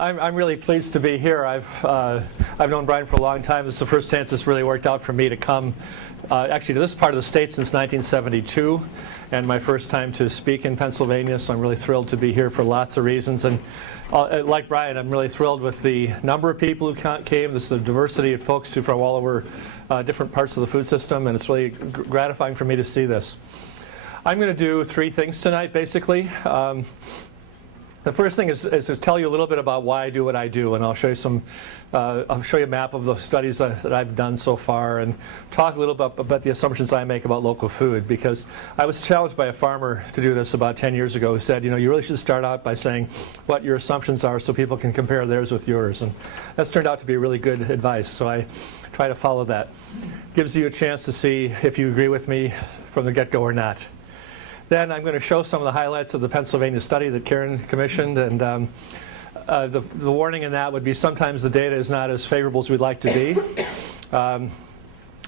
I'm really pleased to be here. I've known Brian for a long time. This is the first chance it's really worked out for me to come actually to this part of the state since 1972, and my first time to speak in Pennsylvania, so I'm really thrilled to be here for lots of reasons. And like Brian, I'm really thrilled with the number of people who came. This is the diversity of folks who from all over different parts of the food system, and it's really gratifying for me to see this. I'm going to do three things tonight, basically. The first thing is to tell you a little bit about why I do what I do, and I'll show you I'll show you a map of the studies that I've done so far, and talk a little bit about the assumptions I make about local food, because I was challenged by a farmer to do this about 10 years ago who said, you know, you really should start out by saying what your assumptions are so people can compare theirs with yours, and that's turned out to be really good advice, so I try to follow that. Gives you a chance to see if you agree with me from the get-go or not. Then I'm going to show some of the highlights of the Pennsylvania study that Karen commissioned, and the warning in that would be sometimes the data is not as favorable as we'd like to be.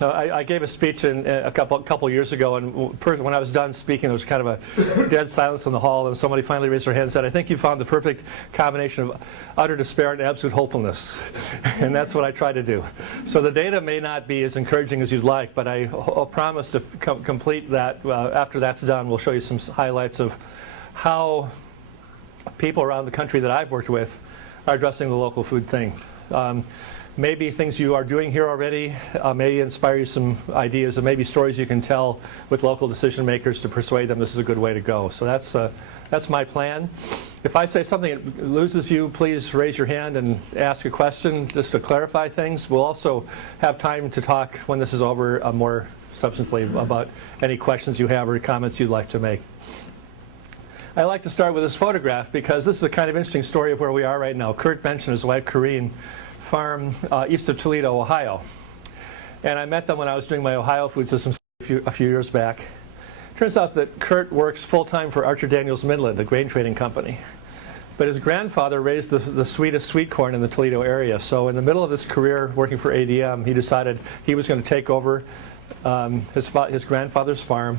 I gave a speech a couple years ago, and when I was done speaking, there was kind of a dead silence in the hall, and somebody finally raised their hand and said, I think you found the perfect combination of utter despair and absolute hopefulness. And that's what I try to do. So the data may not be as encouraging as you'd like, but I'll promise to complete that. After that's done, we'll show you some highlights of how people around the country that I've worked with are addressing the local food thing. Maybe things you are doing here already may inspire you some ideas, and maybe stories you can tell with local decision makers to persuade them this is a good way to go. So that's my plan. If I say something that loses you, please raise your hand and ask a question just to clarify things. We'll also have time to talk when this is over more substantially about any questions you have or comments you'd like to make. I like to start with this photograph because this is a kind of interesting story of where we are right now. Kurt Bench and his wife Corrine farm east of Toledo, Ohio. And I met them when I was doing my Ohio food systems a few years back. Turns out that Kurt works full-time for Archer Daniels Midland, a grain trading company. But his grandfather raised the sweetest sweet corn in the Toledo area. So in the middle of his career working for ADM, he decided he was going to take over his grandfather's farm.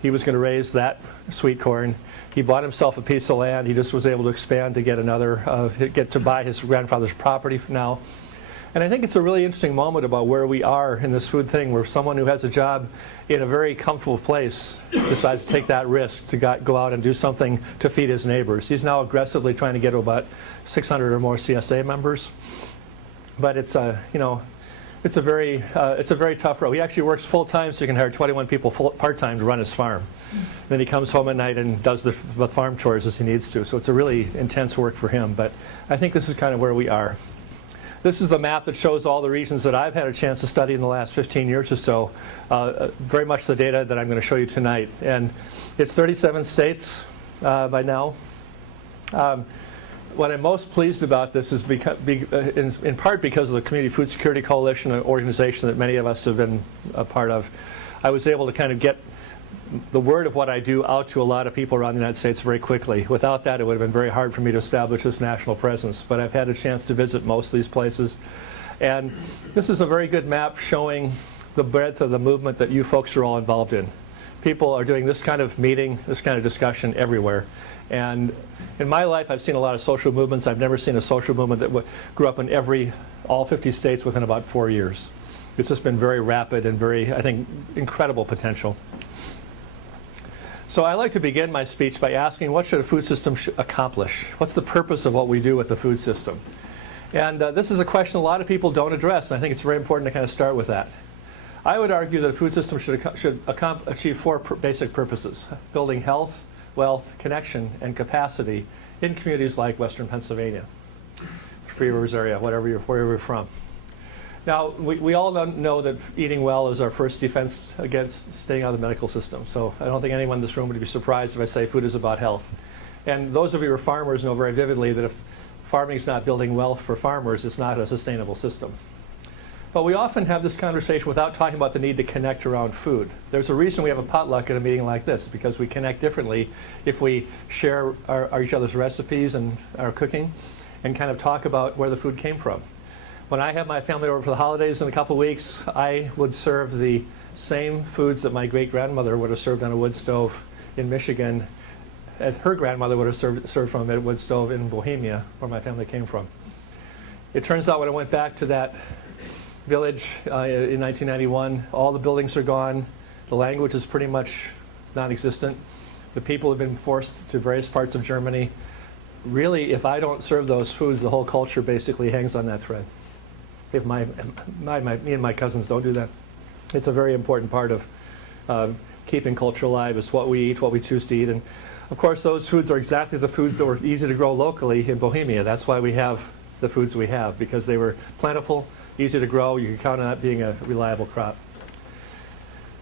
He was going to raise that sweet corn. He bought himself a piece of land. He just was able to expand to get to buy his grandfather's property now. And I think it's a really interesting moment about where we are in this food thing, where someone who has a job in a very comfortable place decides to take that risk to go out and do something to feed his neighbors. He's now aggressively trying to get to about 600 or more CSA members. But it's it's a very tough road. He actually works full-time, so he can hire 21 people part-time to run his farm. Then he comes home at night and does the farm chores as he needs to. So it's a really intense work for him. But I think this is kind of where we are. This is the map that shows all the regions that I've had a chance to study in the last 15 years or so. Very much the data that I'm going to show you tonight. And it's 37 states by now. What I'm most pleased about this is in part because of the Community Food Security Coalition, an organization that many of us have been a part of. I was able to kind of get the word of what I do out to a lot of people around the United States very quickly. Without that, it would have been very hard for me to establish this national presence. But I've had a chance to visit most of these places. And this is a very good map showing the breadth of the movement that you folks are all involved in. People are doing this kind of meeting, this kind of discussion everywhere. And in my life, I've seen a lot of social movements. I've never seen a social movement that grew up in all 50 states within about 4 years. It's just been very rapid and very, I think, incredible potential. So I like to begin my speech by asking, what should a food system accomplish? What's the purpose of what we do with the food system? And this is a question a lot of people don't address, and I think it's very important to kind of start with that. I would argue that a food system should achieve four basic purposes: building health, wealth, connection, and capacity in communities like Western Pennsylvania, Three Rivers area, wherever you're from. Now, we all know that eating well is our first defense against staying out of the medical system. So I don't think anyone in this room would be surprised if I say food is about health. And those of you who are farmers know very vividly that if farming is not building wealth for farmers, it's not a sustainable system. But we often have this conversation without talking about the need to connect around food. There's a reason we have a potluck at a meeting like this, because we connect differently if we share each other's recipes and our cooking and kind of talk about where the food came from. When I have my family over for the holidays in a couple weeks, I would serve the same foods that my great-grandmother would have served on a wood stove in Michigan as her grandmother would have served from at wood stove in Bohemia, where my family came from. It turns out when I went back to that village in 1991, all the buildings are gone. The language is pretty much non-existent. The people have been forced to various parts of Germany. Really, if I don't serve those foods, the whole culture basically hangs on that thread. If me and my cousins don't do that. It's a very important part of keeping culture alive. It's what we eat, what we choose to eat. And of course, those foods are exactly the foods that were easy to grow locally in Bohemia. That's why we have the foods we have, because they were plentiful, easy to grow. You can count on that being a reliable crop.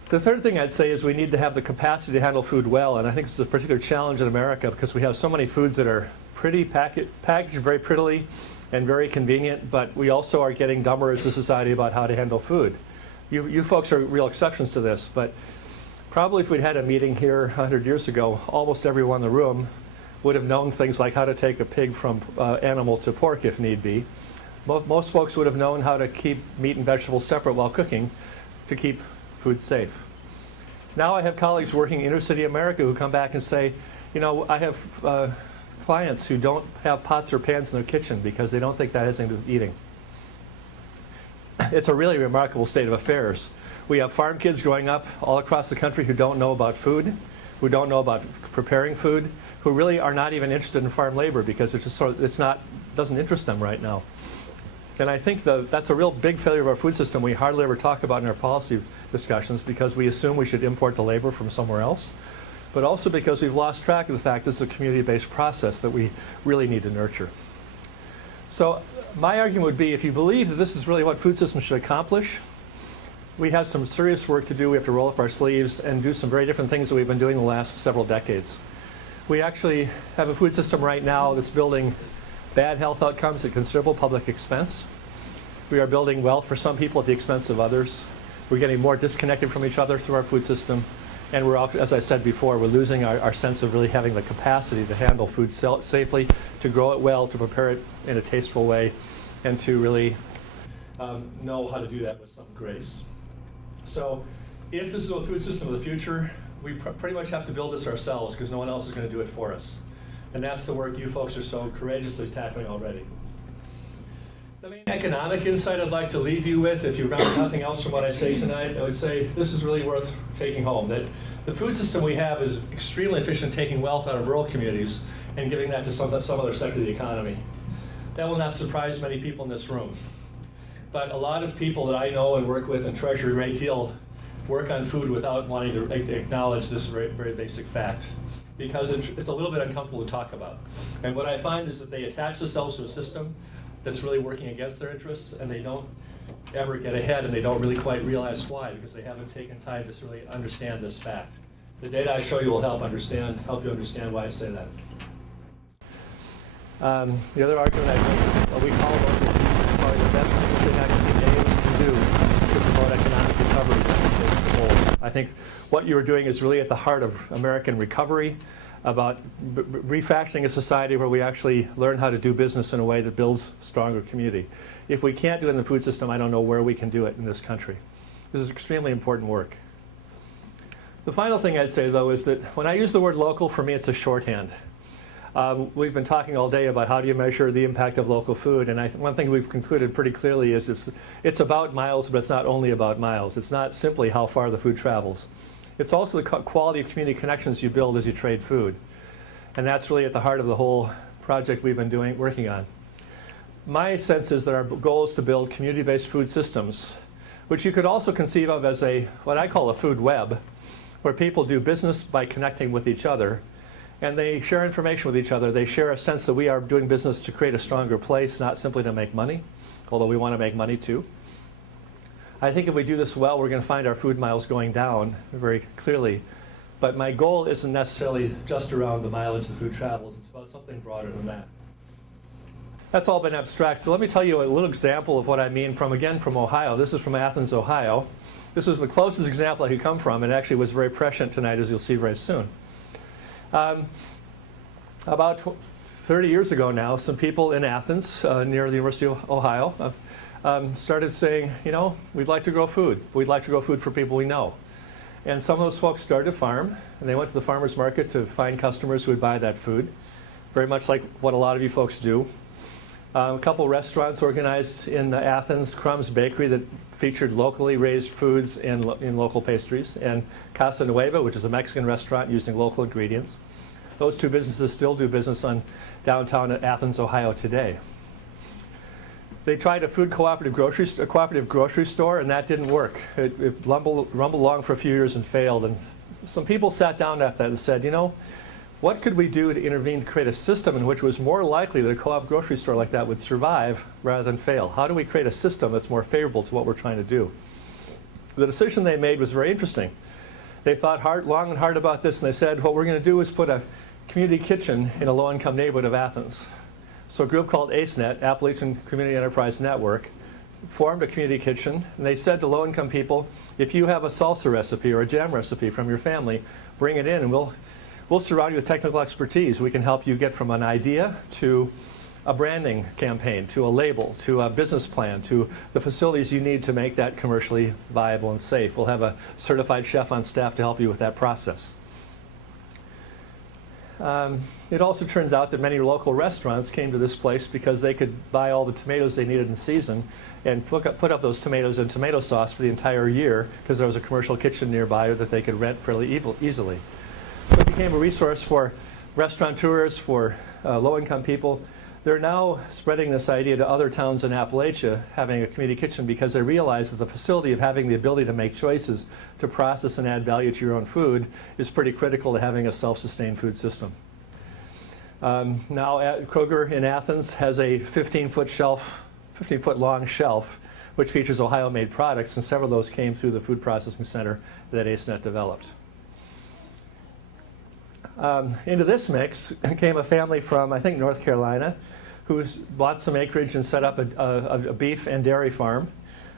The third thing I'd say is we need to have the capacity to handle food well, and I think this is a particular challenge in America because we have so many foods that are pretty packaged very prettily and very convenient, but we also are getting dumber as a society about how to handle food. You folks are real exceptions to this, but probably if we'd had a meeting here 100 years ago, almost everyone in the room would have known things like how to take a pig from animal to pork if need be. Most folks would have known how to keep meat and vegetables separate while cooking to keep food safe. Now I have colleagues working in inner city America who come back and say, you know, I have clients who don't have pots or pans in their kitchen because they don't think that has anything to do with eating. It's a really remarkable state of affairs. We have farm kids growing up all across the country who don't know about food, who don't know about preparing food, who really are not even interested in farm labor because it's just sort of, doesn't interest them right now. And I think that's a real big failure of our food system we hardly ever talk about in our policy discussions because we assume we should import the labor from somewhere else, but also because we've lost track of the fact this is a community-based process that we really need to nurture. So my argument would be if you believe that this is really what food systems should accomplish, we have some serious work to do. We have to roll up our sleeves and do some very different things that we've been doing the last several decades. We actually have a food system right now that's building bad health outcomes at considerable public expense. We are building wealth for some people at the expense of others. We're getting more disconnected from each other through our food system. And we're, as I said before, we're losing our sense of really having the capacity to handle food safely, to grow it well, to prepare it in a tasteful way, and to really know how to do that with some grace. So if this is a food system of the future, we pretty much have to build this ourselves because no one else is going to do it for us. And that's the work you folks are so courageously tackling already. The main economic insight I'd like to leave you with, if you remember nothing else from what I say tonight, I would say this is really worth taking home, that the food system we have is extremely efficient at taking wealth out of rural communities and giving that to some other sector of the economy. That will not surprise many people in this room. But a lot of people that I know and work with and treasure a great deal work on food without wanting to acknowledge this very, very basic fact, because it's a little bit uncomfortable to talk about. And what I find is that they attach themselves to a system that's really working against their interests, and they don't ever get ahead, and they don't really quite realize why, because they haven't taken time to really understand this fact. The data I show you will help you understand why I say that. The other argument I make, what we call probably the best thing I can do to promote economic recovery as a whole. I think what you are doing is really at the heart of American recovery, about refashioning a society where we actually learn how to do business in a way that builds a stronger community. If we can't do it in the food system, I don't know where we can do it in this country. This is extremely important work. The final thing I'd say, though, is that when I use the word local, for me it's a shorthand. We've been talking all day about how do you measure the impact of local food, and one thing we've concluded pretty clearly is it's about miles, but it's not only about miles. It's not simply how far the food travels. It's also the quality of community connections you build as you trade food. And that's really at the heart of the whole project we've been working on. My sense is that our goal is to build community-based food systems, which you could also conceive of as what I call a food web, where people do business by connecting with each other, and they share information with each other. They share a sense that we are doing business to create a stronger place, not simply to make money, although we want to make money too. I think if we do this well, we're going to find our food miles going down very clearly. But my goal isn't necessarily just around the mileage the food travels. It's about something broader than that. That's all been abstract. So let me tell you a little example of what I mean from Ohio. This is from Athens, Ohio. This was the closest example I could come from, and actually was very prescient tonight, as you'll see very soon. About 30 years ago now, some people in Athens, near the University of Ohio, started saying, you know, we'd like to grow food. We'd like to grow food for people we know. And some of those folks started a farm, and they went to the farmer's market to find customers who would buy that food, very much like what a lot of you folks do. A couple restaurants organized in Athens, Crumb's Bakery, that featured locally raised foods in local pastries, and Casa Nueva, which is a Mexican restaurant using local ingredients. Those two businesses still do business on downtown Athens, Ohio today. They tried a cooperative grocery store, and that didn't work. It rumbled along for a few years and failed. And some people sat down after that and said, you know, what could we do to intervene to create a system in which it was more likely that a co-op grocery store like that would survive rather than fail? How do we create a system that's more favorable to what we're trying to do? The decision they made was very interesting. They thought long and hard about this, and they said, what we're going to do is put a community kitchen in a low-income neighborhood of Athens. So a group called ACENET, Appalachian Community Enterprise Network, formed a community kitchen, and they said to low-income people, if you have a salsa recipe or a jam recipe from your family, bring it in, and we'll surround you with technical expertise. We can help you get from an idea to a branding campaign, to a label, to a business plan, to the facilities you need to make that commercially viable and safe. We'll have a certified chef on staff to help you with that process. It also turns out that many local restaurants came to this place because they could buy all the tomatoes they needed in season and put up those tomatoes in tomato sauce for the entire year because there was a commercial kitchen nearby that they could rent fairly easily. So it became a resource for restaurateurs, for low-income people. They're now spreading this idea to other towns in Appalachia, having a community kitchen, because they realize that the facility of having the ability to make choices, to process and add value to your own food, is pretty critical to having a self-sustained food system. Now Kroger in Athens has a 15-foot long shelf, which features Ohio-made products, and several of those came through the food processing center that ACENET developed. Into this mix came a family from, I think, North Carolina, who bought some acreage and set up a beef and dairy farm,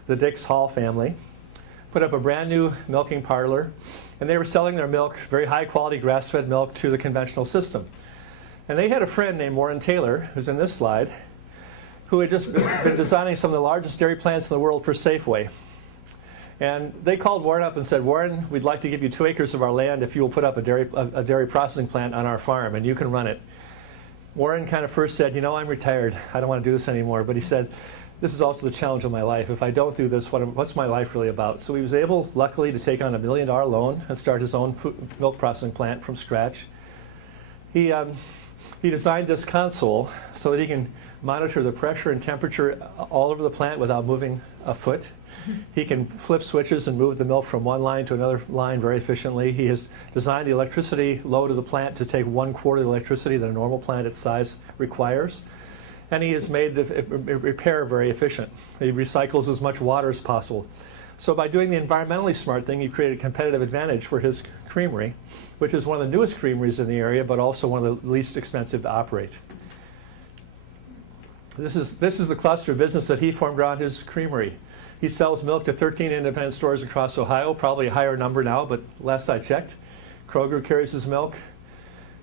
the Dix Hall family, put up a brand new milking parlor, and they were selling their milk, very high quality grass-fed milk, to the conventional system. And they had a friend named Warren Taylor, who's in this slide, who had just been designing some of the largest dairy plants in the world for Safeway. And they called Warren up and said, Warren, we'd like to give you 2 acres of our land if you will put up a dairy processing plant on our farm, and you can run it. Warren kind of first said, you know, I'm retired. I don't want to do this anymore. But he said, this is also the challenge of my life. If I don't do this, what's my life really about? So he was able, luckily, to take on a $1 million loan and start his own milk processing plant from scratch. He designed this console so that he can monitor the pressure and temperature all over the plant without moving a foot. He can flip switches and move the milk from one line to another line very efficiently. He has designed the electricity load of the plant to take 1/4 of the electricity that a normal plant its size requires. And he has made the repair very efficient. He recycles as much water as possible. So by doing the environmentally smart thing, he created a competitive advantage for his creamery, which is one of the newest creameries in the area, but also one of the least expensive to operate. This is the cluster of business that he formed around his creamery. He sells milk to 13 independent stores across Ohio, probably a higher number now, but last I checked. Kroger carries his milk.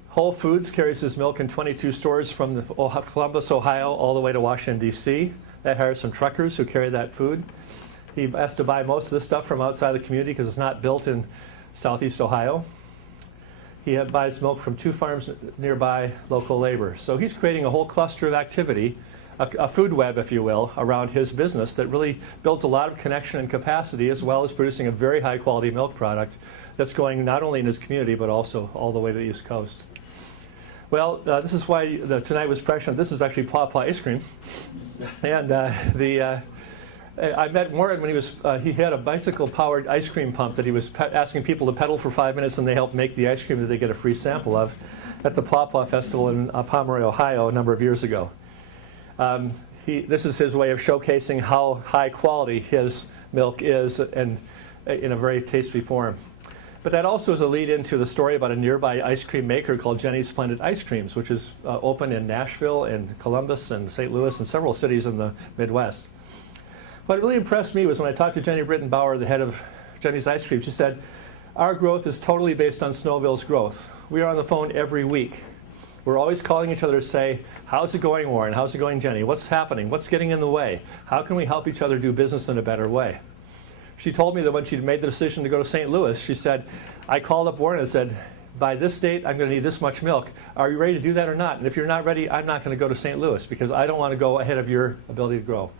Whole Foods carries his milk in 22 stores from Columbus, Ohio, all the way to Washington, D.C. That hires some truckers who carry that food. He has to buy most of this stuff from outside the community because it's not built in Southeast Ohio. He buys milk from 2 farms nearby, local labor. So he's creating a whole cluster of activity, a food web, if you will, around his business that really builds a lot of connection and capacity, as well as producing a very high quality milk product that's going not only in his community, but also all the way to the East Coast. Well, this is why tonight was prescient. This is actually Paw Paw ice cream. And I met Warren when he had a bicycle-powered ice cream pump that he was asking people to pedal for 5 minutes, and they helped make the ice cream that they get a free sample of at the Paw Paw Festival in Pomeroy, Ohio, a number of years ago. This is his way of showcasing how high quality his milk is, and in a very tasty form. But that also is a lead into the story about a nearby ice cream maker called Jenny's Splendid Ice Creams, which is open in Nashville and Columbus and St. Louis and several cities in the Midwest. What really impressed me was when I talked to Jenny Brittenbauer, the head of Jenny's Ice Cream. She said, our growth is totally based on Snowville's growth. We are on the phone every week. We're always calling each other to say, how's it going, Warren? How's it going, Jenny? What's happening? What's getting in the way? How can we help each other do business in a better way? She told me that when she'd made the decision to go to St. Louis, she said, I called up Warren and said, by this date, I'm going to need this much milk. Are you ready to do that or not? And if you're not ready, I'm not going to go to St. Louis because I don't want to go ahead of your ability to grow.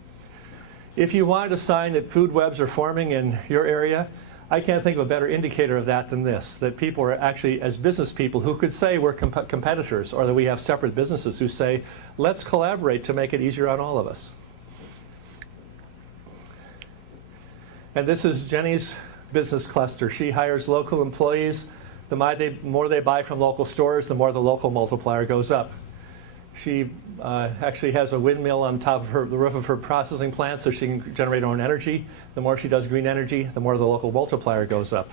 If you wanted a sign that food webs are forming in your area, I can't think of a better indicator of that than this, that people are actually, as business people, who could say we're competitors or that we have separate businesses who say, let's collaborate to make it easier on all of us. And this is Jenny's business cluster. She hires local employees. The more they buy from local stores, the more the local multiplier goes up. She actually has a windmill on top of the roof of her processing plant so she can generate her own energy. The more she does green energy, the more the local multiplier goes up.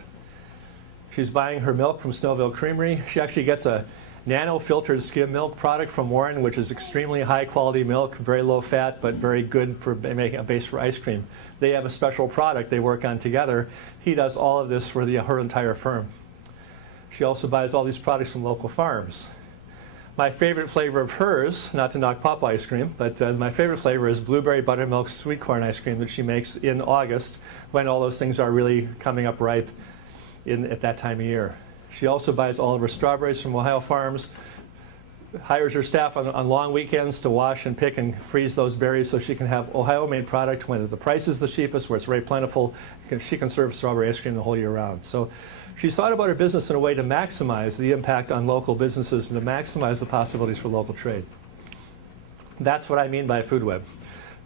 She's buying her milk from Snowville Creamery. She actually gets a nano-filtered skim milk product from Warren, which is extremely high-quality milk, very low fat, but very good for making a base for ice cream. They have a special product they work on together. He does all of this for her entire firm. She also buys all these products from local farms. My favorite flavor of hers, not to knock Papa ice cream, but my favorite flavor is blueberry buttermilk sweet corn ice cream that she makes in August when all those things are really coming up ripe at that time of year. She also buys all of her strawberries from Ohio farms, hires her staff on long weekends to wash and pick and freeze those berries so she can have Ohio-made product when the price is the cheapest, where it's very plentiful. She can serve strawberry ice cream the whole year round. So she's thought about her business in a way to maximize the impact on local businesses and to maximize the possibilities for local trade. That's what I mean by a food web.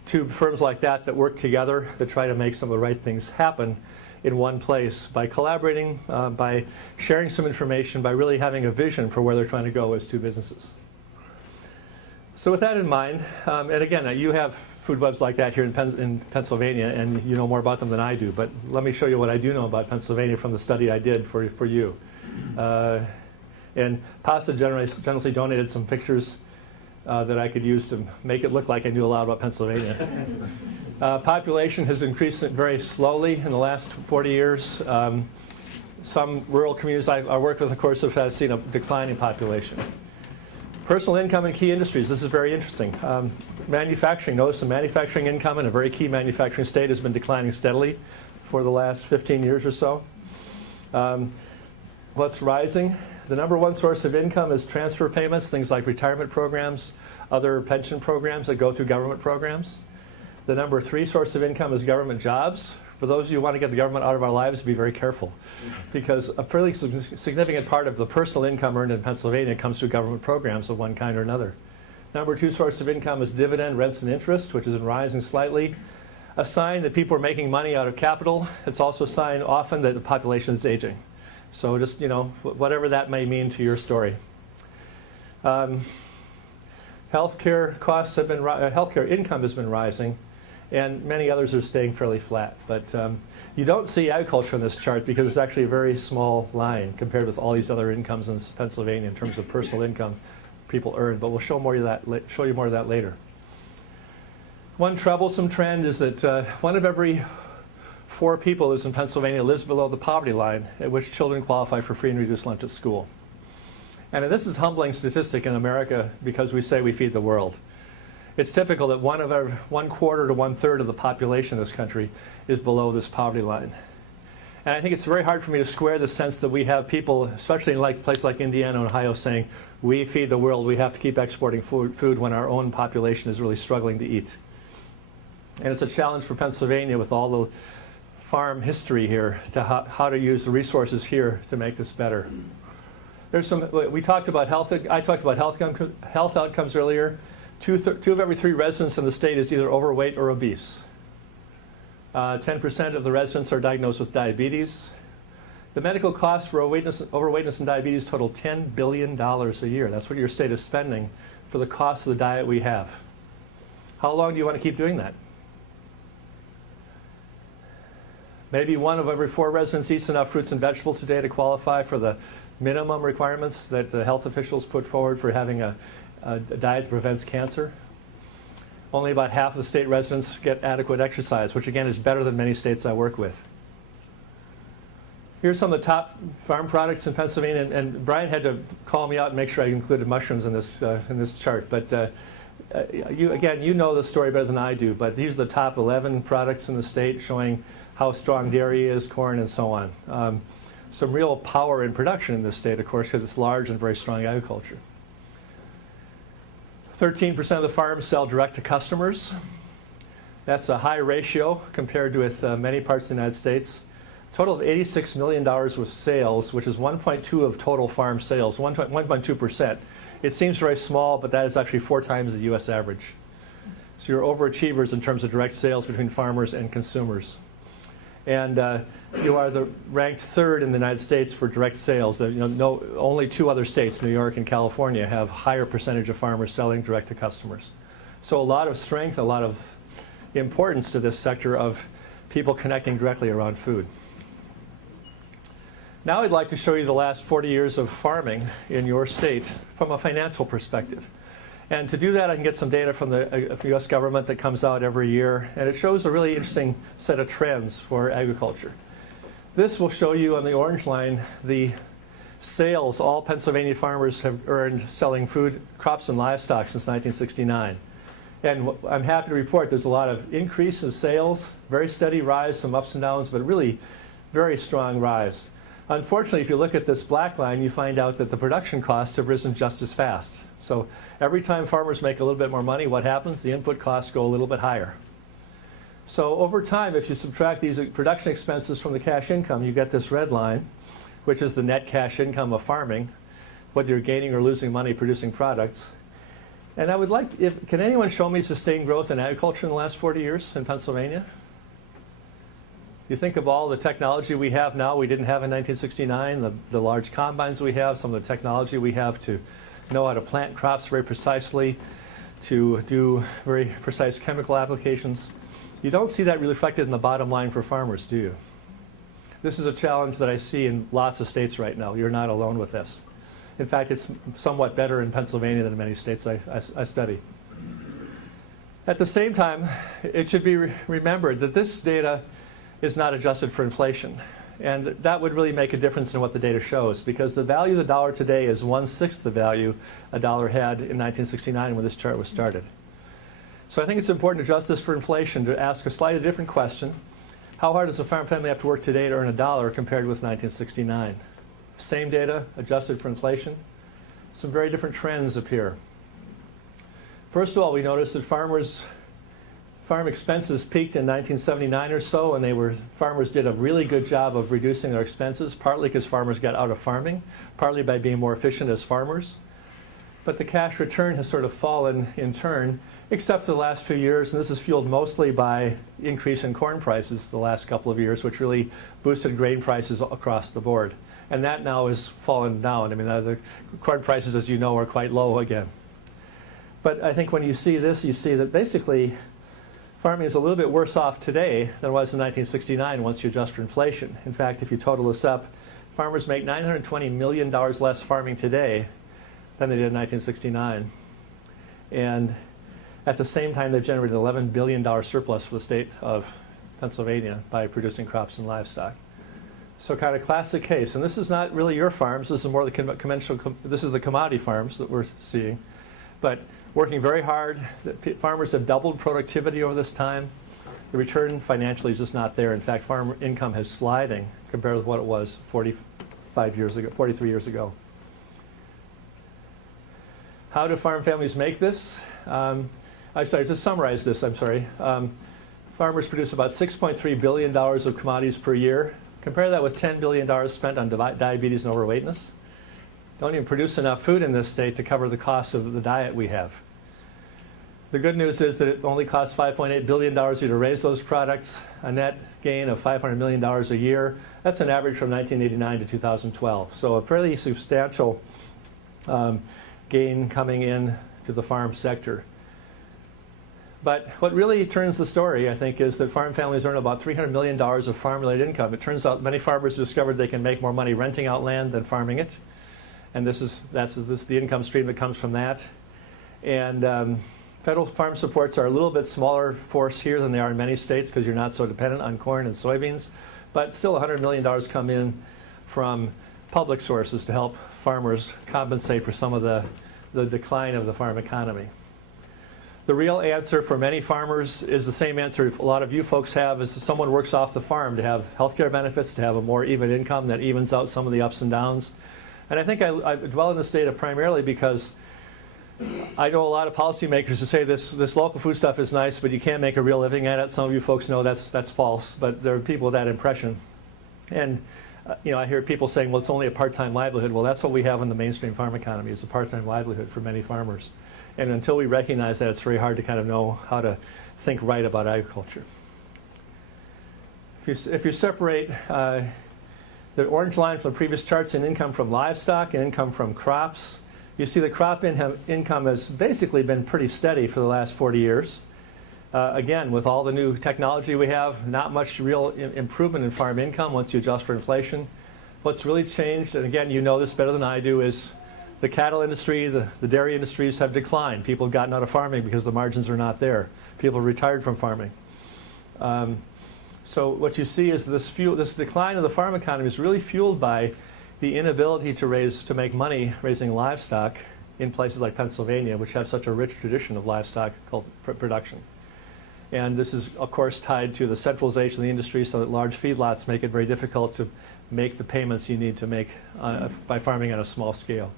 Two firms like that work together to try to make some of the right things happen in one place by collaborating, by sharing some information, by really having a vision for where they're trying to go as two businesses. So with that in mind, and again, you have food webs like that here in Pennsylvania, and you know more about them than I do, but let me show you what I do know about Pennsylvania from the study I did for you. And Pasa generously donated some pictures that I could use to make it look like I knew a lot about Pennsylvania. Population has increased very slowly in the last 40 years. Some rural communities I work with, of course, have seen a decline in population. Personal income in key industries. This is very interesting. Manufacturing. Notice the manufacturing income in a very key manufacturing state has been declining steadily for the last 15 years or so. What's rising? The number one source of income is transfer payments, things like retirement programs, other pension programs that go through government programs. The number three source of income is government jobs. For those of you who want to get the government out of our lives, be very careful, because a fairly significant part of the personal income earned in Pennsylvania comes through government programs of one kind or another. Number two source of income is dividend, rents, and interest, which is rising slightly. A sign that people are making money out of capital. It's also a sign often that the population is aging. So just, whatever that may mean to your story. Healthcare costs have been, healthcare income has been rising, and many others are staying fairly flat. But you don't see agriculture on this chart because it's actually a very small line compared with all these other incomes in Pennsylvania in terms of personal income people earn. But we'll show you more of that later. One troublesome trend is that 1 of every 4 people in Pennsylvania lives below the poverty line at which children qualify for free and reduced lunch at school. And this is a humbling statistic in America because we say we feed the world. It's typical that 1/4 to 1/3 of the population of this country is below this poverty line. And I think it's very hard for me to square the sense that we have people, especially in places like Indiana and Ohio, saying, we feed the world, we have to keep exporting food when our own population is really struggling to eat. And it's a challenge for Pennsylvania with all the farm history here to how to use the resources here to make this better. We talked about health. I talked about health outcomes earlier. 2 of every 3 residents in the state is either overweight or obese. 10% of the residents are diagnosed with diabetes. The medical costs for overweightness and diabetes total $10 billion a year. That's what your state is spending for the cost of the diet we have. How long do you want to keep doing that? Maybe 1 of every 4 residents eats enough fruits and vegetables today to qualify for the minimum requirements that the health officials put forward for having a diet that prevents cancer. Only about half of the state residents get adequate exercise, which again is better than many states I work with. Here's some of the top farm products in Pennsylvania, and Brian had to call me out and make sure I included mushrooms in this chart. But you know the story better than I do, but these are the top 11 products in the state showing how strong dairy is, corn, and so on. Some real power in production in this state, of course, because it's large and very strong agriculture. 13% of the farms sell direct to customers. That's a high ratio compared with many parts of the United States. A total of $86 million with sales, which is 1.2 of total farm sales, 1.2%. It seems very small, but that is actually 4 times the U.S. average. So you're overachievers in terms of direct sales between farmers and consumers. And you are ranked 3rd in the United States for direct sales. Only 2 other states, New York and California, have higher percentage of farmers selling direct to customers. So a lot of strength, a lot of importance to this sector of people connecting directly around food. Now I'd like to show you the last 40 years of farming in your state from a financial perspective. And to do that, I can get some data from the U.S. government that comes out every year, and it shows a really interesting set of trends for agriculture. This will show you on the orange line the sales all Pennsylvania farmers have earned selling food, crops, and livestock since 1969. And I'm happy to report there's a lot of increase in sales, very steady rise, some ups and downs, but really very strong rise. Unfortunately, if you look at this black line, you find out that the production costs have risen just as fast. So every time farmers make a little bit more money, what happens? The input costs go a little bit higher. So over time, if you subtract these production expenses from the cash income, you get this red line, which is the net cash income of farming, whether you're gaining or losing money producing products. And I would like, can anyone show me sustained growth in agriculture in the last 40 years in Pennsylvania? You think of all the technology we have now we didn't have in 1969, the large combines we have, some of the technology we have to know how to plant crops very precisely, to do very precise chemical applications. You don't see that reflected in the bottom line for farmers, do you? This is a challenge that I see in lots of states right now. You're not alone with this. In fact, it's somewhat better in Pennsylvania than in many states I study. At the same time, it should be remembered that this data is not adjusted for inflation. And that would really make a difference in what the data shows, because the value of the dollar today is 1/6 the value a dollar had in 1969 when this chart was started. So I think it's important to adjust this for inflation, to ask a slightly different question. How hard does a farm family have to work today to earn $1 compared with 1969? Same data, adjusted for inflation. Some very different trends appear. First of all, we notice that farm expenses peaked in 1979 or so, and farmers did a really good job of reducing their expenses, partly because farmers got out of farming, partly by being more efficient as farmers. But the cash return has sort of fallen in turn, except for the last few years, and this is fueled mostly by increase in corn prices the last couple of years, which really boosted grain prices across the board. And that now has fallen down. I mean, the corn prices, as you know, are quite low again. But I think when you see this, you see that basically farming is a little bit worse off today than it was in 1969 once you adjust for inflation. In fact, if you total this up, farmers make $920 million less farming today than they did in 1969. And at the same time, they've generated an $11 billion surplus for the state of Pennsylvania by producing crops and livestock. So kind of classic case. And this is not really your farms. This is more the conventional, this is the commodity farms that we're seeing. But working very hard. Farmers have doubled productivity over this time. The return financially is just not there. In fact, farm income is sliding compared with what it was 43 years ago. How do farm families make this? To summarize this, farmers produce about $6.3 billion of commodities per year. Compare that with $10 billion spent on diabetes and overweightness. Don't even produce enough food in this state to cover the cost of the diet we have. The good news is that it only costs $5.8 billion a year to raise those products, a net gain of $500 million a year. That's an average from 1989 to 2012. So a fairly substantial gain coming in to the farm sector. But what really turns the story, I think, is that farm families earn about $300 million of farm-related income. It turns out many farmers discovered they can make more money renting out land than farming it. And this is the income stream that comes from that. And federal farm supports are a little bit smaller force here than they are in many states because you're not so dependent on corn and soybeans. But still $100 million come in from public sources to help farmers compensate for some of the decline of the farm economy. The real answer for many farmers is the same answer a lot of you folks have, is that someone works off the farm to have health care benefits, to have a more even income that evens out some of the ups and downs. And I think I dwell in this data primarily because I know a lot of policymakers who say this local food stuff is nice, but you can't make a real living at it. Some of you folks know that's false, but there are people with that impression. And I hear people saying, well, it's only a part-time livelihood. Well, that's what we have in the mainstream farm economy, is a part-time livelihood for many farmers. And until we recognize that, it's very hard to kind of know how to think right about agriculture. If you separate the orange line from the previous charts in income from livestock and income from crops, you see the crop income has basically been pretty steady for the last 40 years. Again, with all the new technology we have, not much real improvement in farm income once you adjust for inflation. What's really changed, and again, you know this better than I do, is the cattle industry, the dairy industries have declined. People have gotten out of farming because the margins are not there. People have retired from farming. So what you see is this decline of the farm economy is really fueled by the inability to make money raising livestock in places like Pennsylvania, which have such a rich tradition of livestock production. And this is, of course, tied to the centralization of the industry, so that large feedlots make it very difficult to make the payments you need to make by farming on a small scale.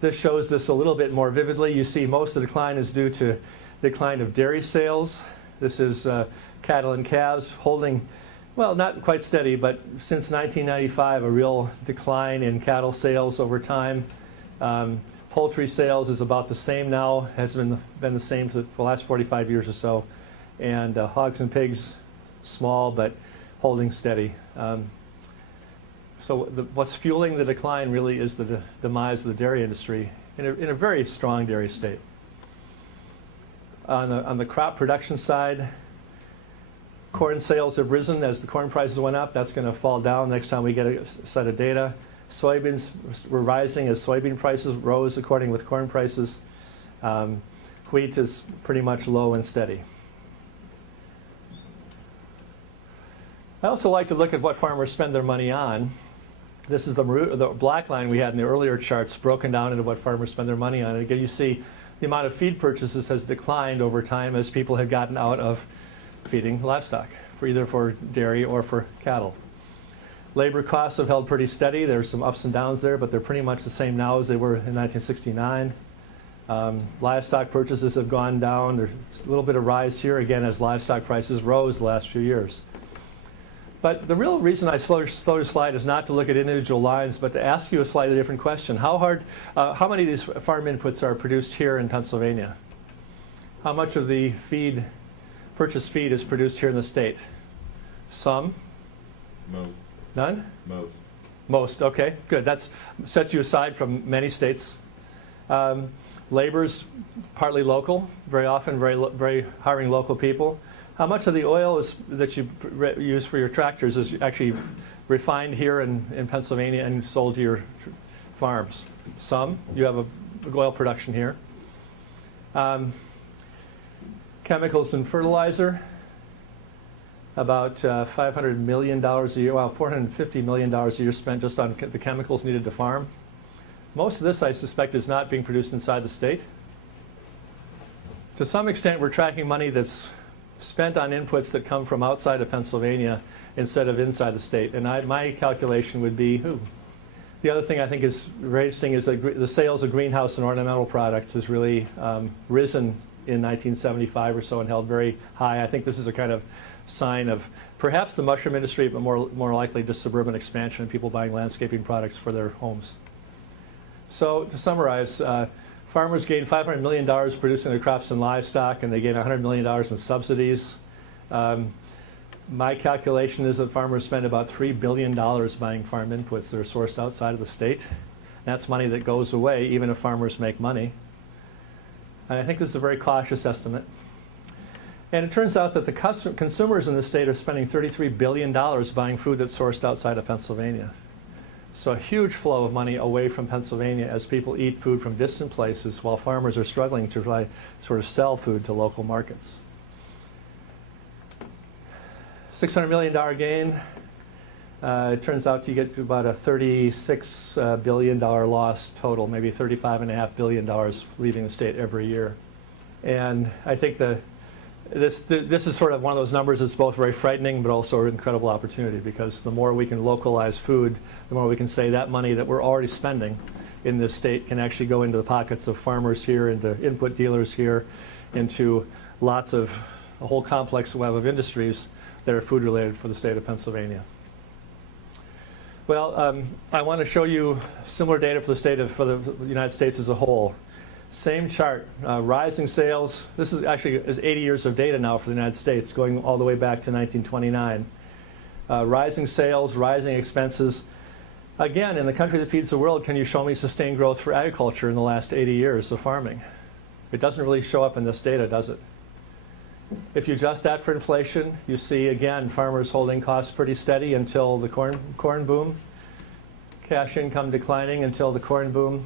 This shows this a little bit more vividly. You see most of the decline is due to decline of dairy sales. This is cattle and calves holding, well, not quite steady, but since 1995, a real decline in cattle sales over time. Poultry sales is about the same now, has been the same for the last 45 years or so. And hogs and pigs, small, but holding steady. So what's fueling the decline really is the demise of the dairy industry in a very strong dairy state. On the crop production side, corn sales have risen as the corn prices went up. That's going to fall down next time we get a set of data. Soybeans were rising as soybean prices rose according with corn prices. Wheat is pretty much low and steady. I also like to look at what farmers spend their money on. This is the black line we had in the earlier charts broken down into what farmers spend their money on. And again, you see the amount of feed purchases has declined over time as people have gotten out of feeding livestock, either for dairy or for cattle. Labor costs have held pretty steady. There's some ups and downs there, but they're pretty much the same now as they were in 1969. Livestock purchases have gone down. There's a little bit of rise here, again, as livestock prices rose the last few years. But the real reason I slowed the slide is not to look at individual lines, but to ask you a slightly different question. How many of these farm inputs are produced here in Pennsylvania? How much of the purchased feed is produced here in the state? Some? Most. None? Most. Most, okay, good. That sets you aside from many states. Labor's partly local, very often very hiring local people. How much of the oil that you use for your tractors is actually refined here in Pennsylvania and sold to your farms? Some. You have a oil production here. Chemicals and fertilizer, about $500 million a year, well, $450 million a year spent just on the chemicals needed to farm. Most of this, I suspect, is not being produced inside the state. To some extent, we're tracking money that's spent on inputs that come from outside of Pennsylvania instead of inside the state. And my calculation would be, the other thing I think is very interesting is that the sales of greenhouse and ornamental products has really risen in 1975 or so and held very high. I think this is a kind of sign of perhaps the mushroom industry, but more likely just suburban expansion and people buying landscaping products for their homes. So to summarize, farmers gain $500 million producing their crops and livestock, and they gain $100 million in subsidies. My calculation is that farmers spend about $3 billion buying farm inputs that are sourced outside of the state. That's money that goes away even if farmers make money. And I think this is a very cautious estimate. And it turns out that the consumers in the state are spending $33 billion buying food that's sourced outside of Pennsylvania. So a huge flow of money away from Pennsylvania as people eat food from distant places while farmers are struggling to sort of sell food to local markets. $600 million gain. It turns out you get to about a $36 billion loss total, maybe $35.5 billion leaving the state every year. And I think this is sort of one of those numbers that's both very frightening but also an incredible opportunity, because the more we can localize food, the more we can say that money that we're already spending in this state can actually go into the pockets of farmers here, into input dealers here, into a whole complex web of industries that are food related for the state of Pennsylvania. Well, I want to show you similar data for the United States as a whole. Same chart, rising sales. This is 80 years of data now for the United States, going all the way back to 1929. Rising sales, rising expenses. Again, in the country that feeds the world, can you show me sustained growth for agriculture in the last 80 years of farming? It doesn't really show up in this data, does it? If you adjust that for inflation, you see, again, farmers holding costs pretty steady until the corn boom. Cash income declining until the corn boom.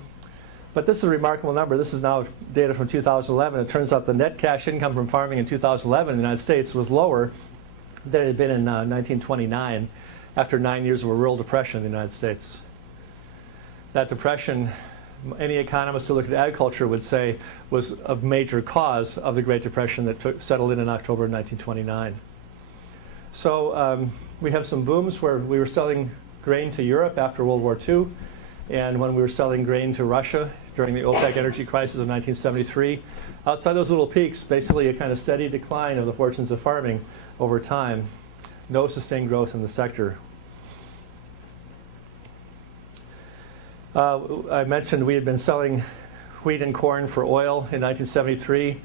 But this is a remarkable number. This is now data from 2011. It turns out the net cash income from farming in 2011 in the United States was lower than it had been in 1929, after 9 years of a rural depression in the United States. That depression, any economist who looked at agriculture would say, was a major cause of the Great Depression that settled in October of 1929. So we have some booms where we were selling grain to Europe after World War II, and when we were selling grain to Russia during the OPEC energy crisis of 1973. Outside those little peaks, basically a kind of steady decline of the fortunes of farming over time. No sustained growth in the sector. I mentioned we had been selling wheat and corn for oil in 1973.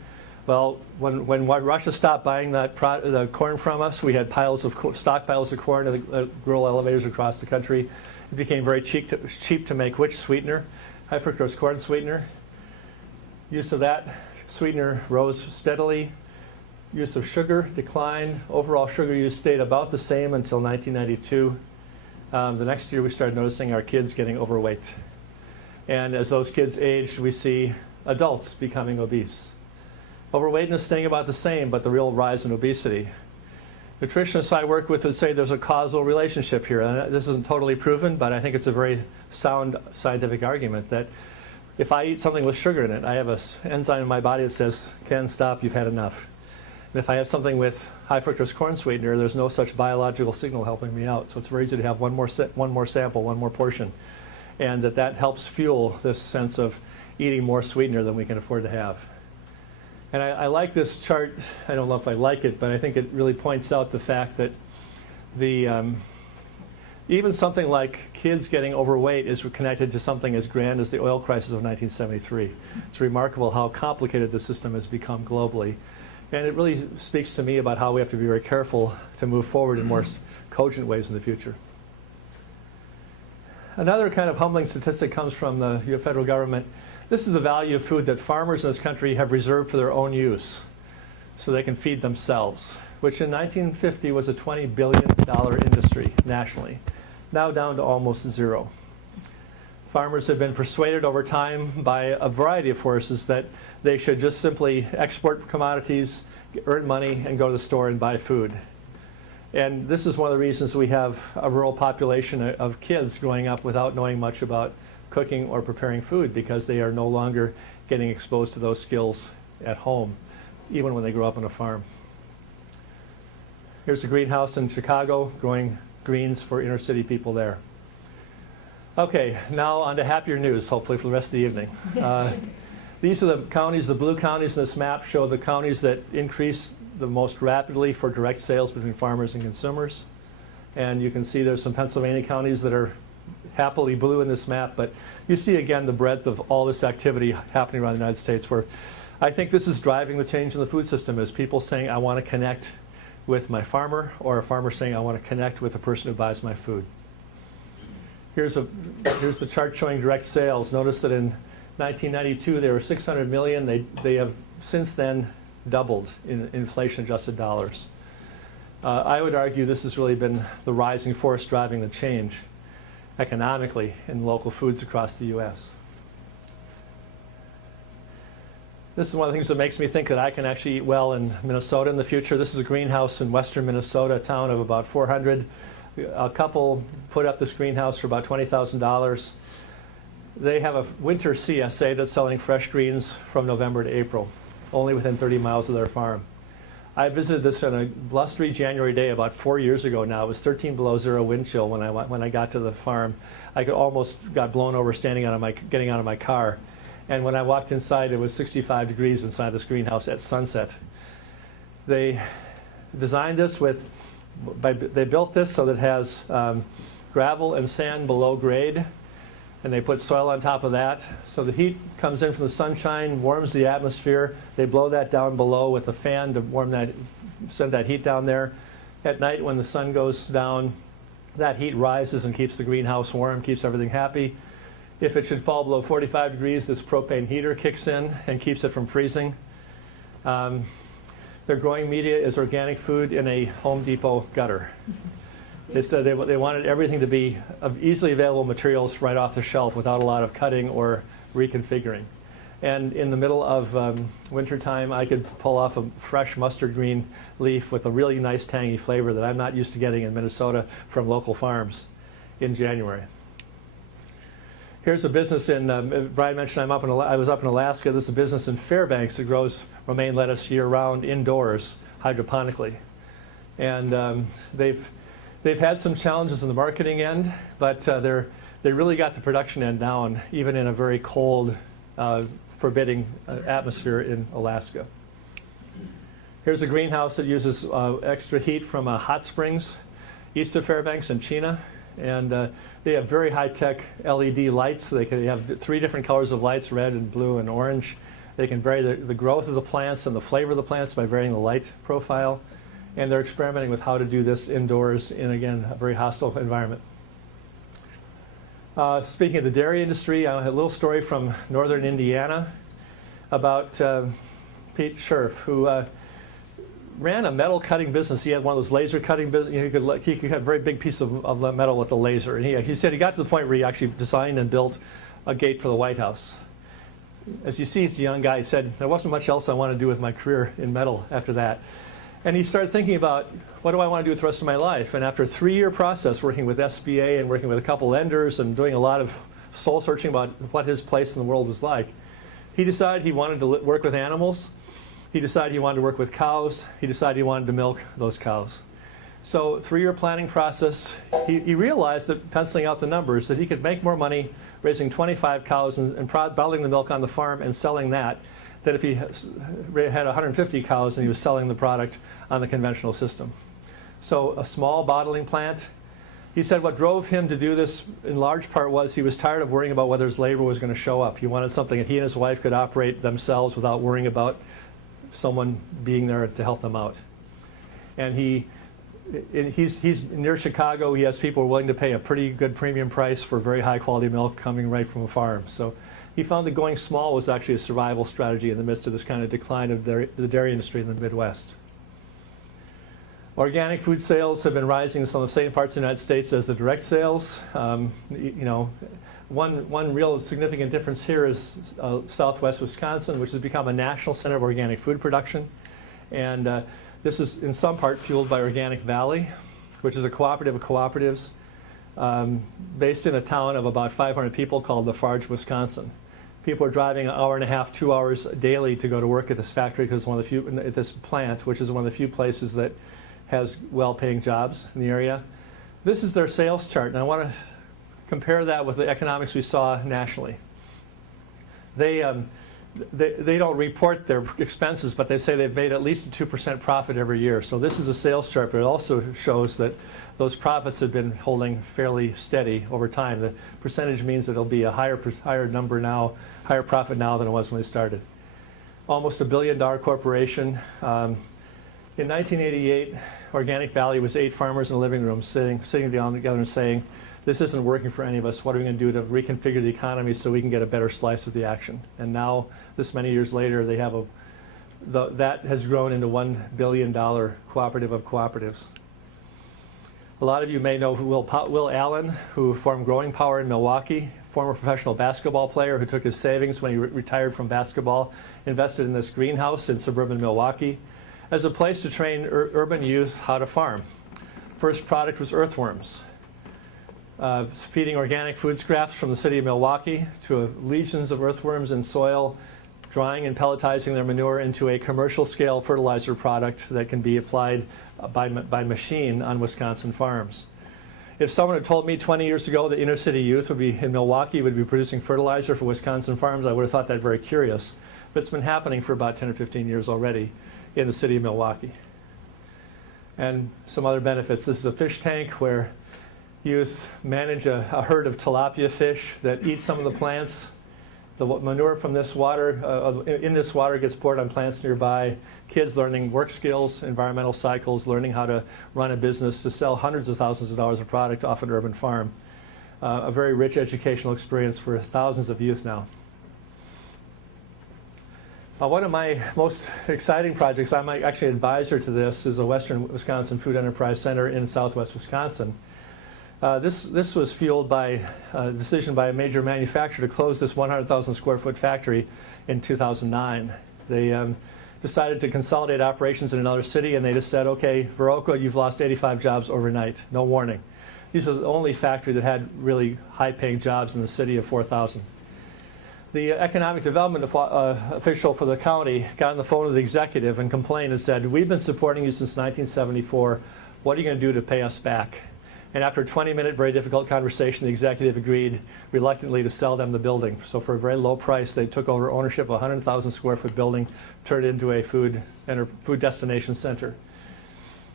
Well, when Russia stopped buying the corn from us, we had stockpiles of corn at rural elevators across the country. It became very cheap to make which sweetener? High fructose corn sweetener. Use of that sweetener rose steadily. Use of sugar declined. Overall sugar use stayed about the same until 1992. The next year we started noticing our kids getting overweight. And as those kids aged, we see adults becoming obese. Overweightness staying about the same, but the real rise in obesity. Nutritionists I work with would say there's a causal relationship here. And this isn't totally proven, but I think it's a very sound scientific argument that if I eat something with sugar in it, I have an enzyme in my body that says, Ken, stop, you've had enough. And if I have something with high fructose corn sweetener, there's no such biological signal helping me out. So it's very easy to have one more sample, one more portion. And that helps fuel this sense of eating more sweetener than we can afford to have. And I like this chart. I don't know if I like it, but I think it really points out the fact that even something like kids getting overweight is connected to something as grand as the oil crisis of 1973. It's remarkable how complicated the system has become globally. And it really speaks to me about how we have to be very careful to move forward in more cogent ways in the future. Another kind of humbling statistic comes from the federal government. This is the value of food that farmers in this country have reserved for their own use so they can feed themselves, which in 1950 was a $20 billion industry nationally, now down to almost zero. Farmers have been persuaded over time by a variety of forces that they should just simply export commodities, earn money, and go to the store and buy food. And this is one of the reasons we have a rural population of kids growing up without knowing much about cooking or preparing food, because they are no longer getting exposed to those skills at home, even when they grow up on a farm. Here's a greenhouse in Chicago growing greens for inner city people there. Okay, now on to happier news, hopefully for the rest of the evening. These are the counties, the blue counties in this map show the counties that increase the most rapidly for direct sales between farmers and consumers. And you can see there's some Pennsylvania counties that are happily blue in this map, but you see again the breadth of all this activity happening around the United States, where I think this is driving the change in the food system, is people saying, I want to connect with my farmer, or a farmer saying, I want to connect with the person who buys my food. Here's the chart showing direct sales. Notice that in 1992 they were 600 million. They have since then doubled in inflation-adjusted dollars. I would argue this has really been the rising force driving the change economically in local foods across the U.S. This is one of the things that makes me think that I can actually eat well in Minnesota in the future. This is a greenhouse in western Minnesota, a town of about 400. A couple put up this greenhouse for about $20,000. They have a winter CSA that's selling fresh greens from November to April, only within 30 miles of their farm. I visited this on a blustery January day about 4 years ago now. It was 13 below zero wind chill when I got to the farm. I almost got blown over getting out of my car. And when I walked inside, it was 65 degrees inside this greenhouse at sunset. They designed this they built this so that it has gravel and sand below grade, and they put soil on top of that. So the heat comes in from the sunshine, warms the atmosphere. They blow that down below with a fan to send that heat down there. At night when the sun goes down, that heat rises and keeps the greenhouse warm, keeps everything happy. If it should fall below 45 degrees, this propane heater kicks in and keeps it from freezing. Their growing media is organic food in a Home Depot gutter. They said they wanted everything to be of easily available materials right off the shelf without a lot of cutting or reconfiguring. And in the middle of wintertime, I could pull off a fresh mustard green leaf with a really nice tangy flavor that I'm not used to getting in Minnesota from local farms in January. Here's a business in, Brian mentioned I was up in Alaska. This is a business in Fairbanks that grows romaine lettuce year-round indoors hydroponically. And they've had some challenges in the marketing end, but they really got the production end down, even in a very cold, forbidding atmosphere in Alaska. Here's a greenhouse that uses extra heat from hot springs east of Fairbanks in China. And they have very high-tech LED lights. They have 3 different colors of lights, red and blue and orange. They can vary the growth of the plants and the flavor of the plants by varying the light profile. And they're experimenting with how to do this indoors in, again, a very hostile environment. Speaking of the dairy industry, I have a little story from northern Indiana about Pete Scherf, who ran a metal cutting business. He had one of those laser cutting business. He could have a very big piece of metal with a laser. And he said he got to the point where he actually designed and built a gate for the White House. As you see, he's a young guy. He said, there wasn't much else I wanted to do with my career in metal after that. And he started thinking about, what do I want to do with the rest of my life? And after a 3-year process working with SBA and working with a couple lenders and doing a lot of soul searching about what his place in the world was like, he decided he wanted to work with animals. He decided he wanted to work with cows. He decided he wanted to milk those cows. So 3-year planning process, he realized that, penciling out the numbers, that he could make more money raising 25 cows and bottling the milk on the farm and selling that than if he had 150 cows and he was selling the product on the conventional system. So a small bottling plant. He said what drove him to do this in large part was he was tired of worrying about whether his labor was going to show up. He wanted something that he and his wife could operate themselves without worrying about someone being there to help them out. And he's near Chicago. He has people willing to pay a pretty good premium price for very high quality milk coming right from a farm. So he found that going small was actually a survival strategy in the midst of this kind of decline of the dairy industry in the Midwest. Organic food sales have been rising in some of the same parts of the United States as the direct sales. One real significant difference here is southwest Wisconsin, which has become a national center of organic food production. And this is in some part fueled by Organic Valley, which is a cooperative of cooperatives based in a town of about 500 people called Lafarge, Wisconsin. People are driving an hour and a half, 2 hours daily to go to work at this factory because it's one of the few, at this plant, which is one of the few places that has well-paying jobs in the area. This is their sales chart, and I want to compare that with the economics we saw nationally. They don't report their expenses, but they say they've made at least a 2% profit every year. So this is a sales chart, but it also shows that those profits have been holding fairly steady over time. The percentage means that it'll be a higher number now, higher profit now than it was when they started. Almost $1 billion corporation. In 1988, Organic Valley was 8 farmers in a living room sitting down together and saying, this isn't working for any of us. What are we going to do to reconfigure the economy so we can get a better slice of the action? And now, this many years later, they have that has grown into $1 billion cooperative of cooperatives. A lot of you may know Will Allen, who formed Growing Power in Milwaukee, former professional basketball player who took his savings when he retired from basketball, invested in this greenhouse in suburban Milwaukee as a place to train urban youth how to farm. First product was earthworms, feeding organic food scraps from the city of Milwaukee to legions of earthworms in soil, drying and pelletizing their manure into a commercial scale fertilizer product that can be applied by machine on Wisconsin farms. If someone had told me 20 years ago that inner city youth would be in Milwaukee would be producing fertilizer for Wisconsin farms, I would have thought that very curious. But it's been happening for about 10 or 15 years already in the city of Milwaukee. And some other benefits. This is a fish tank where youth manage a herd of tilapia fish that eat some of the plants. The manure from this water, in this water, gets poured on plants nearby. Kids learning work skills, environmental cycles, learning how to run a business to sell hundreds of thousands of dollars of product off an urban farm. A very rich educational experience for thousands of youth now. One of my most exciting projects, I'm actually an advisor to this, is the Western Wisconsin Food Enterprise Center in southwest Wisconsin. This was fueled by a decision by a major manufacturer to close this 100,000 square foot factory in 2009. They decided to consolidate operations in another city, and they just said, okay, Viroqua, you've lost 85 jobs overnight, no warning. These were the only factory that had really high-paying jobs in the city of 4,000. The economic development official for the county got on the phone with the executive and complained and said, we've been supporting you since 1974. What are you going to do to pay us back? And after a 20-minute, very difficult conversation, the executive agreed reluctantly to sell them the building. So for a very low price, they took over ownership of a 100,000 square foot building, turned it into a food destination center.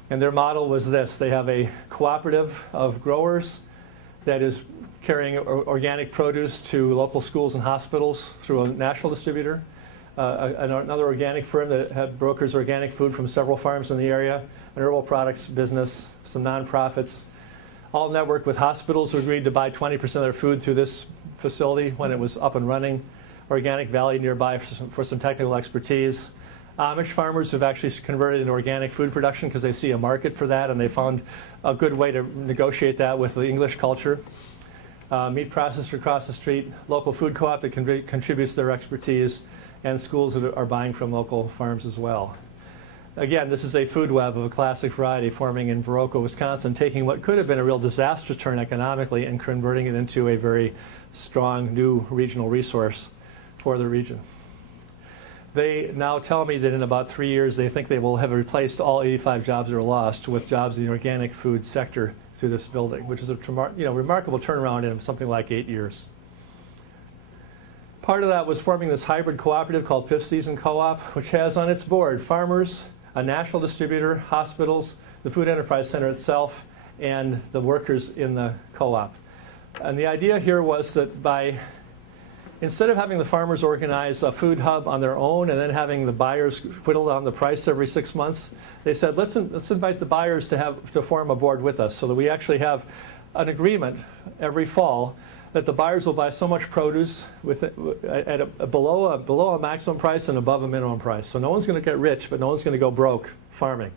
And their model was this. They have a cooperative of growers that is carrying organic produce to local schools and hospitals through a national distributor, another organic firm that brokers organic food from several farms in the area, an herbal products business, some nonprofits, all networked with hospitals who agreed to buy 20% of their food through this facility when it was up and running, Organic Valley nearby for some technical expertise, Amish farmers who've actually converted into organic food production because they see a market for that and they found a good way to negotiate that with the English culture. Meat processor across the street, local food co-op that contributes their expertise, and schools that are buying from local farms as well. Again, this is a food web of a classic variety forming in Viroqua, Wisconsin, taking what could have been a real disaster turn economically and converting it into a very strong new regional resource for the region. They now tell me that in about 3 years they think they will have replaced all 85 jobs that were lost with jobs in the organic food sector through this building, which is a remarkable turnaround in something like 8 years. Part of that was forming this hybrid cooperative called Fifth Season Co-op, which has on its board farmers, a national distributor, hospitals, the Food Enterprise Center itself, and the workers in the co-op. And the idea here was that instead of having the farmers organize a food hub on their own and then having the buyers whittle down the price every 6 months, they said, let's invite the buyers to form a board with us so that we actually have an agreement every fall that the buyers will buy so much produce below a maximum price and above a minimum price. So no one's going to get rich, but no one's going to go broke farming.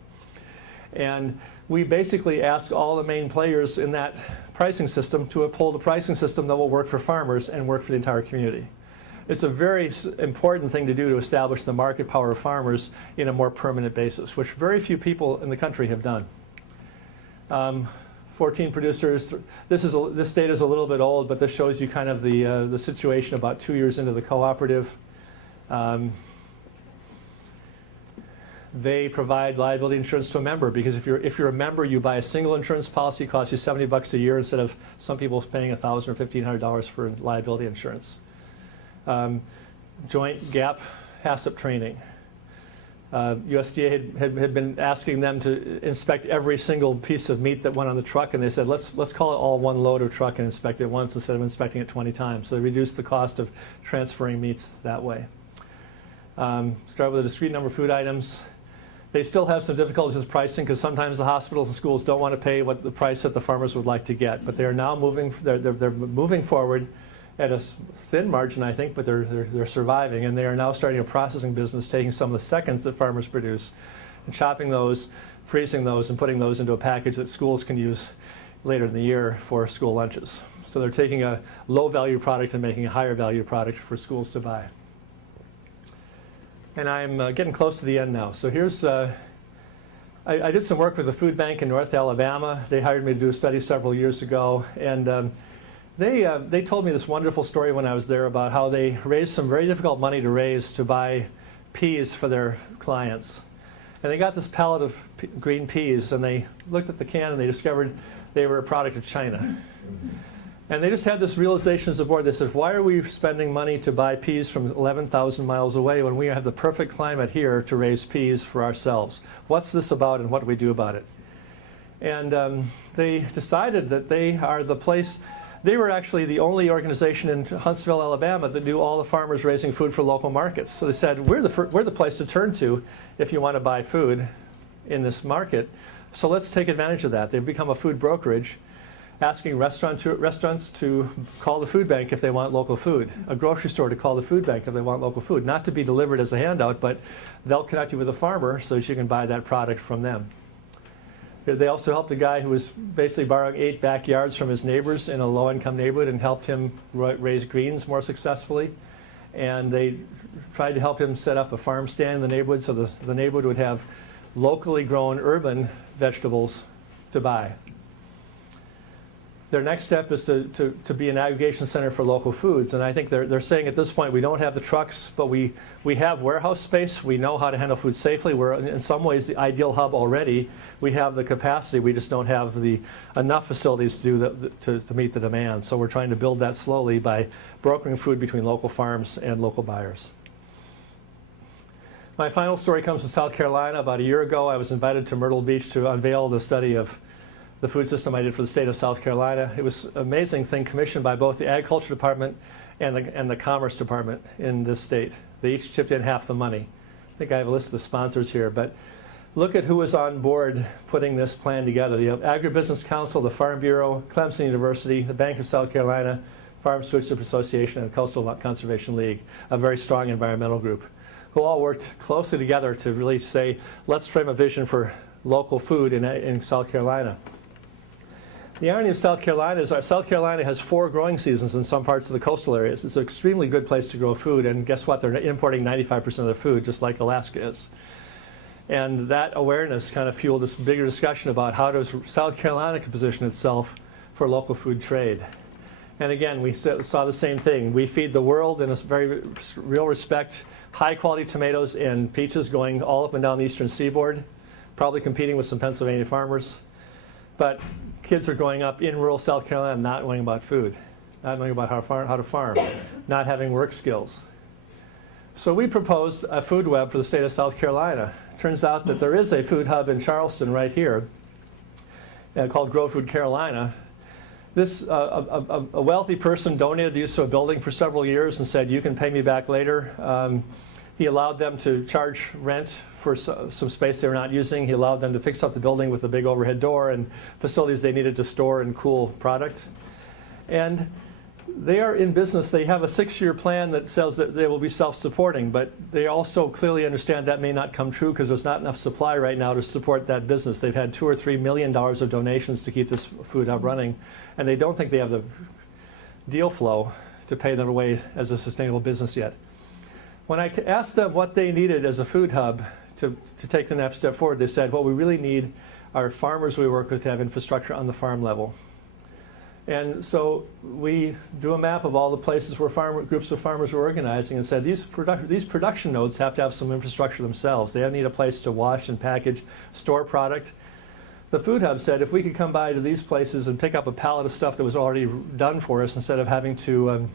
And we basically ask all the main players in that pricing system to uphold a pricing system that will work for farmers and work for the entire community. It's a very important thing to do to establish the market power of farmers in a more permanent basis, which very few people in the country have done. 14 producers. This data is a little bit old, but this shows you kind of the situation about 2 years into the cooperative. They provide liability insurance to a member because if you're a member, you buy a single insurance policy, costs you $70 a year instead of some people paying $1,000 or $1,500 for liability insurance. Joint gap HACCP training. USDA had been asking them to inspect every single piece of meat that went on the truck, and they said, let's call it all one load of truck and inspect it once instead of inspecting it 20 times. So they reduced the cost of transferring meats that way. Start with a discrete number of food items. They still have some difficulties with pricing because sometimes the hospitals and schools don't want to pay what the price that the farmers would like to get. But they are now moving forward at a thin margin, I think, but they're surviving, and they are now starting a processing business, taking some of the seconds that farmers produce and chopping those, freezing those, and putting those into a package that schools can use later in the year for school lunches. So they're taking a low-value product and making a higher-value product for schools to buy. And I'm getting close to the end now. So here's I did some work with the food bank in North Alabama. They hired me to do a study several years ago, and they told me this wonderful story when I was there about how they raised some very difficult money to raise to buy peas for their clients. And they got this pallet of green peas, and they looked at the can and they discovered they were a product of China. And they just had this realization as a board. They said, why are we spending money to buy peas from 11,000 miles away when we have the perfect climate here to raise peas for ourselves? What's this about, and what do we do about it? And they decided that they are the place. They were actually the only organization in Huntsville, Alabama that knew all the farmers raising food for local markets. So they said, we're the place to turn to if you want to buy food in this market. So let's take advantage of that. They've become a food brokerage, asking restaurants to call the food bank if they want local food, a grocery store to call the food bank if they want local food, not to be delivered as a handout, but they'll connect you with a farmer so that you can buy that product from them. They also helped a guy who was basically borrowing 8 backyards from his neighbors in a low-income neighborhood and helped him raise greens more successfully. And they tried to help him set up a farm stand in the neighborhood so the neighborhood would have locally grown urban vegetables to buy. Their next step is to be an aggregation center for local foods. And I think they're saying at this point we don't have the trucks, but we have warehouse space. We know how to handle food safely. We're in some ways the ideal hub already. We have the capacity. We just don't have enough facilities to meet the demand. So we're trying to build that slowly by brokering food between local farms and local buyers. My final story comes from South Carolina. About a year ago, I was invited to Myrtle Beach to unveil the study of the food system I did for the state of South Carolina. It was an amazing thing commissioned by both the Agriculture Department and the Commerce Department in this state. They each chipped in half the money. I think I have a list of the sponsors here, but look at who was on board putting this plan together. You have Agribusiness Council, the Farm Bureau, Clemson University, the Bank of South Carolina, Farm Stewardship Association, and Coastal Conservation League, a very strong environmental group, who all worked closely together to really say, let's frame a vision for local food in South Carolina. The irony of South Carolina is South Carolina has 4 growing seasons in some parts of the coastal areas. It's an extremely good place to grow food, and guess what? They're importing 95% of their food, just like Alaska is. And that awareness kind of fueled this bigger discussion about how does South Carolina position itself for local food trade. And again, we saw the same thing. We feed the world in a very real respect, high-quality tomatoes and peaches going all up and down the eastern seaboard, probably competing with some Pennsylvania farmers. But kids are growing up in rural South Carolina not knowing about food, not knowing about how to farm, not having work skills. So we proposed a food web for the state of South Carolina. Turns out that there is a food hub in Charleston right here called Grow Food Carolina. This a wealthy person donated the use of a building for several years and said, you can pay me back later. He allowed them to charge rent for some space they were not using. He allowed them to fix up the building with a big overhead door and facilities they needed to store and cool product. And they are in business. They have a 6-year plan that says that they will be self-supporting, but they also clearly understand that may not come true because there's not enough supply right now to support that business. They've had $2 or $3 million of donations to keep this food hub running, and they don't think they have the deal flow to pay them away as a sustainable business yet. When I asked them what they needed as a food hub to take the next step forward, they said, what we really need are farmers we work with to have infrastructure on the farm level. And so we do a map of all the places where groups of farmers were organizing and said, these production nodes have to have some infrastructure themselves. They need a place to wash and package, store product. The food hub said, if we could come by to these places and pick up a pallet of stuff that was already done for us instead of having to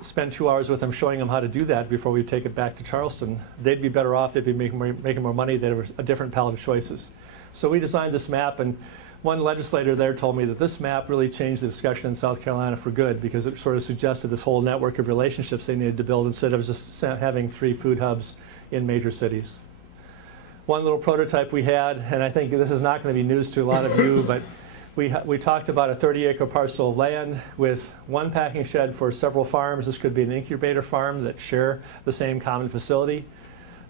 spend 2 hours with them showing them how to do that before we take it back to Charleston, they'd be better off. They'd be making more money. They'd have a different palette of choices. So we designed this map, and one legislator there told me that this map really changed the discussion in South Carolina for good because it sort of suggested this whole network of relationships they needed to build instead of just having 3 food hubs in major cities. One little prototype we had, and I think this is not going to be news to a lot of you, but we talked about a 30-acre parcel of land with 1 packing shed for several farms. This could be an incubator farm that share the same common facility.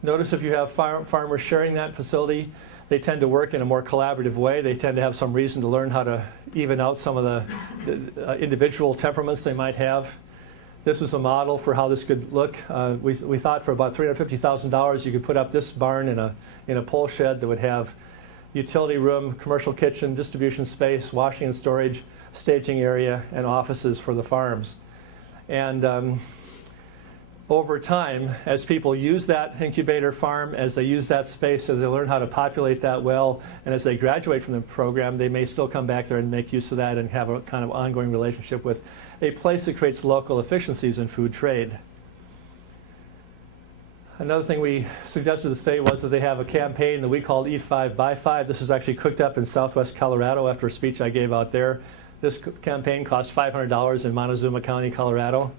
Notice if you have farmers sharing that facility, they tend to work in a more collaborative way. They tend to have some reason to learn how to even out some of the individual temperaments they might have. This is a model for how this could look. We thought for about $350,000 you could put up this barn in a pole shed that would have utility room, commercial kitchen, distribution space, washing and storage, staging area, and offices for the farms. And over time, as people use that incubator farm, as they use that space, as they learn how to populate that well, and as they graduate from the program, they may still come back there and make use of that and have a kind of ongoing relationship with a place that creates local efficiencies in food trade. Another thing we suggested to the state was that they have a campaign that we called Eat 5, Buy 5. This was actually cooked up in southwest Colorado after a speech I gave out there. This campaign cost $500 in Montezuma County, Colorado.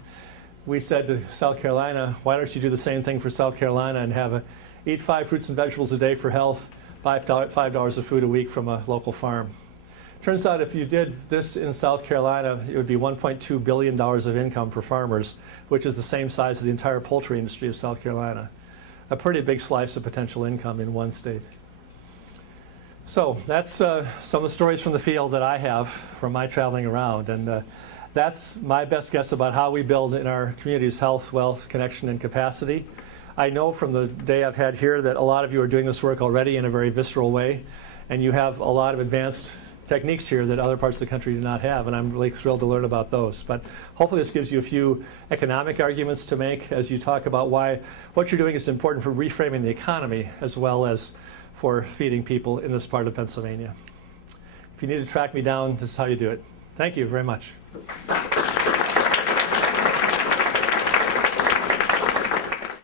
We said to South Carolina, why don't you do the same thing for South Carolina and have eat 5 fruits and vegetables a day for health, $5 of food a week from a local farm. Turns out if you did this in South Carolina, it would be $1.2 billion of income for farmers, which is the same size as the entire poultry industry of South Carolina. A pretty big slice of potential income in one state. So that's some of the stories from the field that I have from my traveling around. And that's my best guess about how we build in our communities health, wealth, connection, and capacity. I know from the day I've had here that a lot of you are doing this work already in a very visceral way, and you have a lot of advanced techniques here that other parts of the country do not have, and I'm really thrilled to learn about those. But hopefully this gives you a few economic arguments to make as you talk about why what you're doing is important for reframing the economy as well as for feeding people in this part of Pennsylvania. If you need to track me down, this is how you do it. Thank you very much.